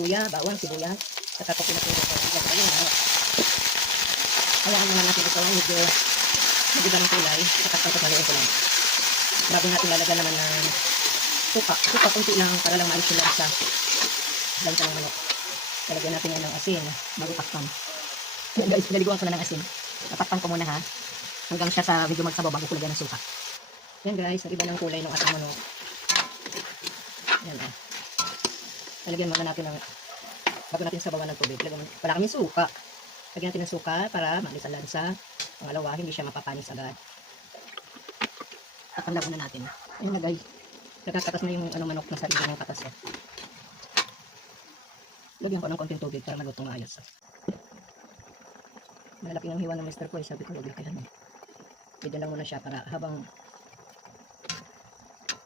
luya, bawang, sibuyas, saka ko pinatulog ko. Hayaan naman natin ito lang medyo magiba ng kulay, saka pasaluin ko lang. Bago natin lalagyan naman ng suka. Suka kunti lang para lang maalis sila sa lansa ng manok. Lalagyan natin yan ng asin bago takpan. Yan guys, pinaliguan ko na ng asin. Tatakpan ko muna ha. Hanggang siya sa medyo magsabaw bago ko lagyan ng suka. Yan guys, ang iba ng kulay ng ating manok. Yan o. Lalagyan muna natin ng bago natin sabawan ng tubig. Wala kaming suka. Lagyan natin ng suka para maalis ang lansa. Pangalawa, hindi siya mapapanis agad. Tatandag muna natin. Yan na guys. Nagkakatas na yung manok na sarili ng katas. Lagyan ko ng konting tubig para malutong maayos. Malaki ng hiwa ng Mr. Koy. Sabi ko, lagyan ka lang. Bigyan lang muna siya para habang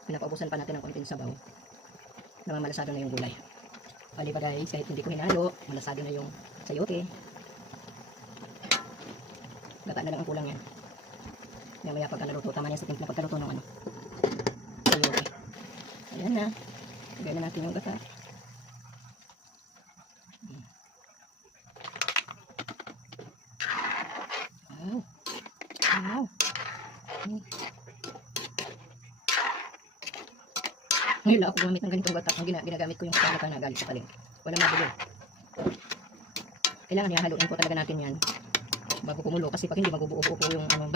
pinapaubusan pa natin ng konting sabaw, naman malasado na yung gulay. Bali pa guys, kahit hindi ko hinalo, malasado na yung sayote. Gata na lang ang kulang yan. Maya pagka naluto, tama na sa timpla pagkaluto ng sayote. Ayan na. Lagyan na natin yung gata. Wow. Wow. Ngayon lang ako gumamit ng ganitong gata. Ang ginagamit ko yung gata na galit sa paling. Wala mabili. Kailangan haluin po talaga natin yan bago kumulo kasi pag hindi magubuo-buo po yung